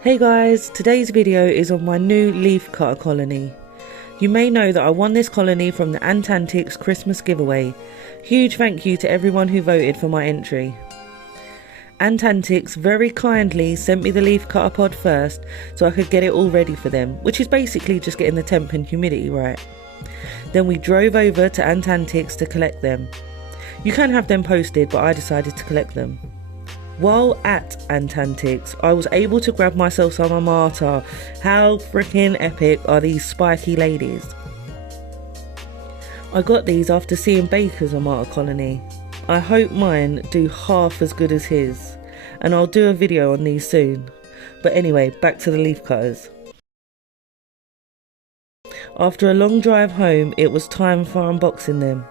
Hey guys, today's video is on my new leaf cutter colony. You may know that I won this colony from the Ant Antics Christmas giveaway. Huge thank you to everyone who voted for my entry. Ant Antics very kindly sent me the leaf cutter pod first so I could get it all ready for them, which is basically just getting the temp and humidity right. Then we drove over to Ant Antics to collect them. You can have them posted, but I decided to collect them. While at Ant Antics, I was able to grab myself some armata. How freaking epic are these spiky ladies? I got these after seeing Baker's armata colony. I hope mine do half as good as his, and I'll do a video on these soon. But anyway, back to the leaf cutters. After a long drive home, it was time for unboxing them.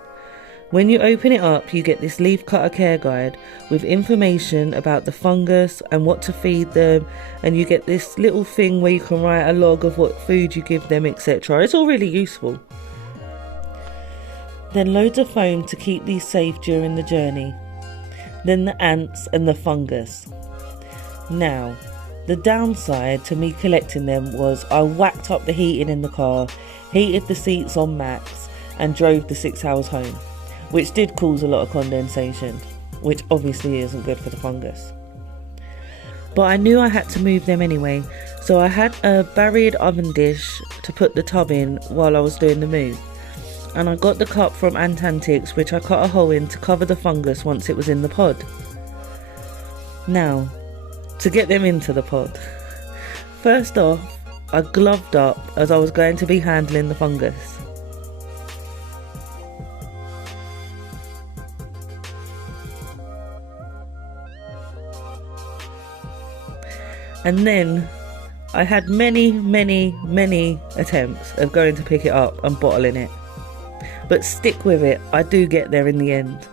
When you open it up, you get this leaf cutter care guide with information about the fungus and what to feed them, and you get this little thing where you can write a log of what food you give them, etc. It's all really useful. Then loads of foam to keep these safe during the journey. Then the ants and the fungus. Now, the downside to me collecting them was I whacked up the heating in the car, heated the seats on max, and drove the 6 hours home, which did cause a lot of condensation, which obviously isn't good for the fungus. But I knew I had to move them anyway, so I had a barriered oven dish to put the tub in while I was doing the move. And I got the cup from Ant Antics, which I cut a hole in to cover the fungus once it was in the pod. Now, to get them into the pod. First off, I gloved up as I was going to be handling the fungus. And then I had many attempts of going to pick it up and bottling it. But stick with it, I do get there in the end.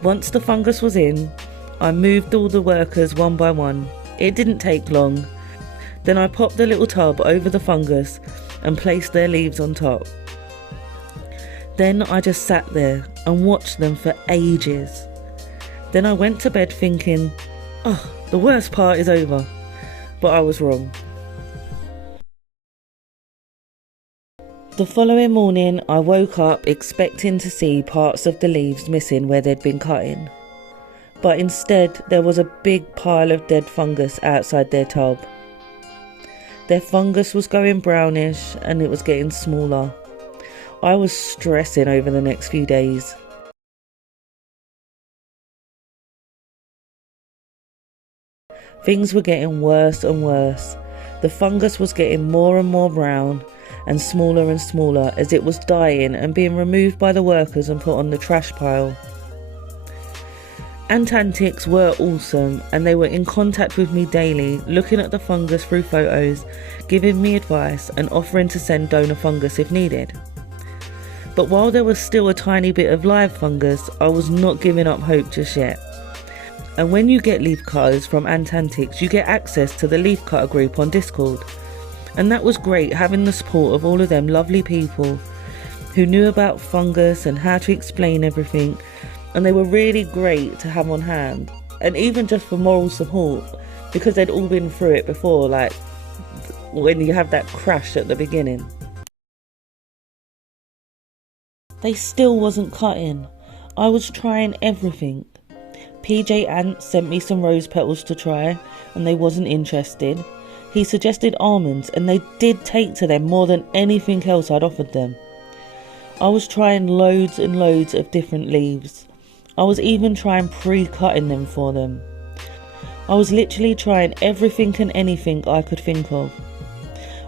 Once the fungus was in, I moved all the workers one by one. It didn't take long. Then I popped the little tub over the fungus and placed their leaves on top. Then I just sat there and watched them for ages. Then I went to bed thinking, oh, the worst part is over. But I was wrong. The following morning, I woke up expecting to see parts of the leaves missing where they'd been cutting. But instead, there was a big pile of dead fungus outside their tub. Their fungus was going brownish and it was getting smaller. I was stressing over the next few days. Things were getting worse and worse. The fungus was getting more and more brown and smaller as it was dying and being removed by the workers and put on the trash pile. Ant Antics were awesome, and they were in contact with me daily, looking at the fungus through photos, giving me advice and offering to send donor fungus if needed. But while there was still a tiny bit of live fungus, I was not giving up hope just yet. And when you get leaf cutters from Ant Antics, you get access to the leaf cutter group on Discord. And that was great, having the support of all of them lovely people who knew about fungus and how to explain everything, and they were really great to have on hand, and even just for moral support, because they'd all been through it before, like when you have that crash at the beginning. They still wasn't cutting. I was trying everything. PJ Ant sent me some rose petals to try, and they wasn't interested. He suggested almonds, and they did take to them more than anything else I'd offered them. I was trying loads and loads of different leaves. I was even trying pre-cutting them for them. I was literally trying everything and anything I could think of.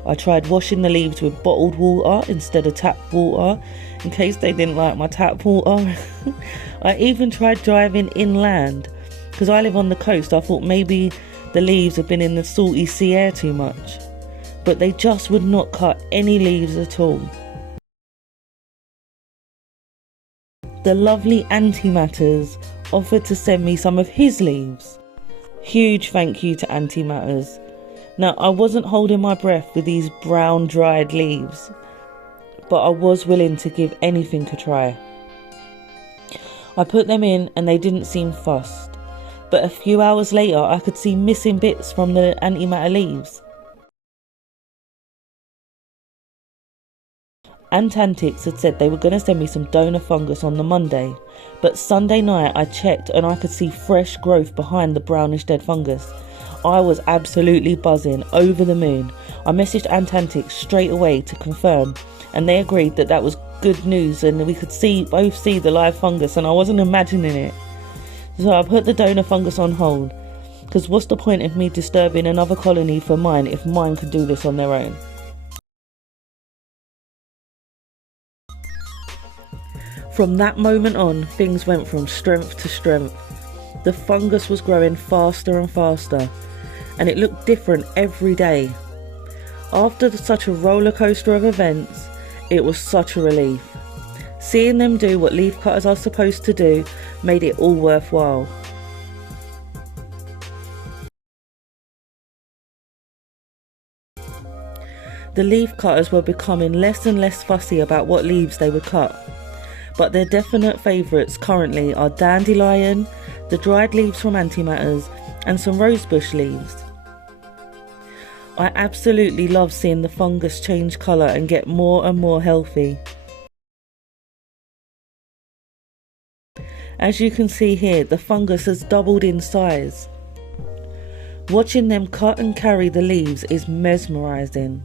I tried washing the leaves with bottled water instead of tap water, in case they didn't like my tap water. I even tried driving inland, because I live on the coast. I thought maybe the leaves have been in the salty sea air too much, but they just would not cut any leaves at all. the lovely Antimatters offered to send me some of his leaves. Huge thank you to Antimatters. Now, I wasn't holding my breath with these brown dried leaves, but I was willing to give anything a try. I put them in and they didn't seem fussed, but a few hours later I could see missing bits from the antimatter leaves. Ant Antics had said they were going to send me some donor fungus on the Monday, but Sunday night I checked and I could see fresh growth behind the brownish dead fungus. I was absolutely buzzing, over the moon. I messaged Ant Antics straight away to confirm, and they agreed that that was good news and we could both see the live fungus, and I wasn't imagining it. So I put the donor fungus on hold, because what's the point of me disturbing another colony for mine if mine could do this on their own? From that moment on, things went from strength to strength. The fungus was growing faster and faster, and it looked different every day. After such a roller coaster of events, it was such a relief. Seeing them do what leafcutters are supposed to do made it all worthwhile. The leafcutters were becoming less and less fussy about what leaves they would cut, but their definite favourites currently are dandelion, the dried leaves from antimatters, and some rosebush leaves. I absolutely love seeing the fungus change colour and get more and more healthy. As you can see here, the fungus has doubled in size. Watching them cut and carry the leaves is mesmerising.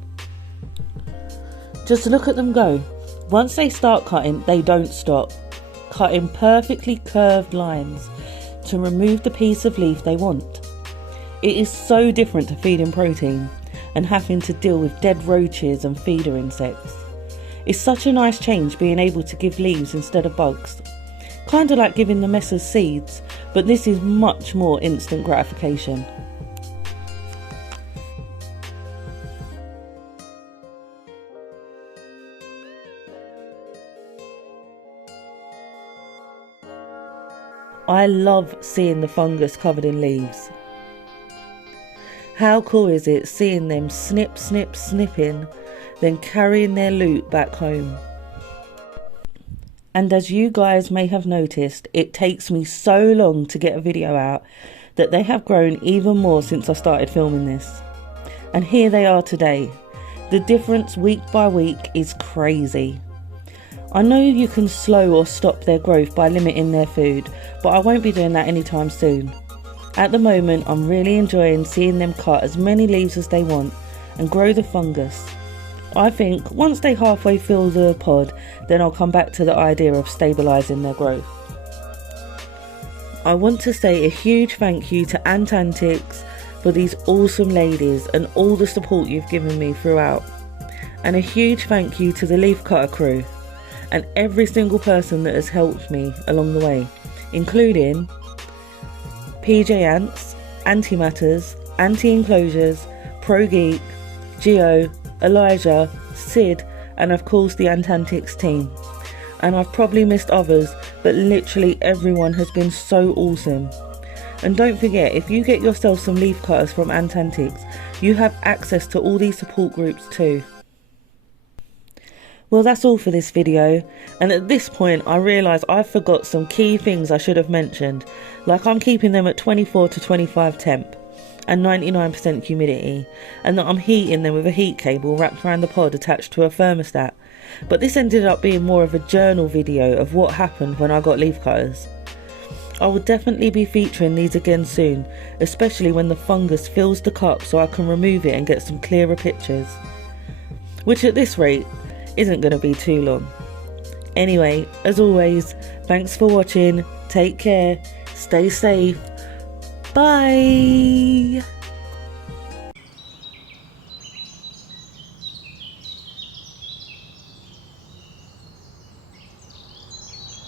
Just look at them go. Once they start cutting, they don't stop, cutting perfectly curved lines to remove the piece of leaf they want. It is so different to feeding protein and having to deal with dead roaches and feeder insects. It's such a nice change being able to give leaves instead of bugs. Kinda like giving the messers seeds, but this is much more instant gratification. I love seeing the fungus covered in leaves. How cool is it seeing them snip, snip, snipping, then carrying their loot back home? And as you guys may have noticed, it takes me so long to get a video out that they have grown even more since I started filming this. And here they are today. The difference week by week is crazy. I know you can slow or stop their growth by limiting their food, but I won't be doing that anytime soon. At the moment, I'm really enjoying seeing them cut as many leaves as they want and grow the fungus. I think once they halfway fill the pod, then I'll come back to the idea of stabilising their growth. I want to say a huge thank you to Ant Antics for these awesome ladies and all the support you've given me throughout. And a huge thank you to the leafcutter crew and every single person that has helped me along the way, including PJ Ants, Antimatters, Anty Enclosures, Pro Geek, Geo, Elijah, Sid, and of course the Ant Antics team. And I've probably missed others, but literally everyone has been so awesome. And don't forget, if you get yourself some leaf cutters from Ant Antics, you have access to all these support groups too. Well, that's all for this video, and at this point I realise I've forgot some key things I should have mentioned, like I'm keeping them at 24 to 25 temp and 99% humidity, and that I'm heating them with a heat cable wrapped around the pod attached to a thermostat. But this ended up being more of a journal video of what happened when I got leaf cutters. I will definitely be featuring these again soon, especially when the fungus fills the cup so I can remove it and get some clearer pictures. Which at this rate isn't going to be too long. Anyway, as always, thanks for watching, take care, stay safe, bye!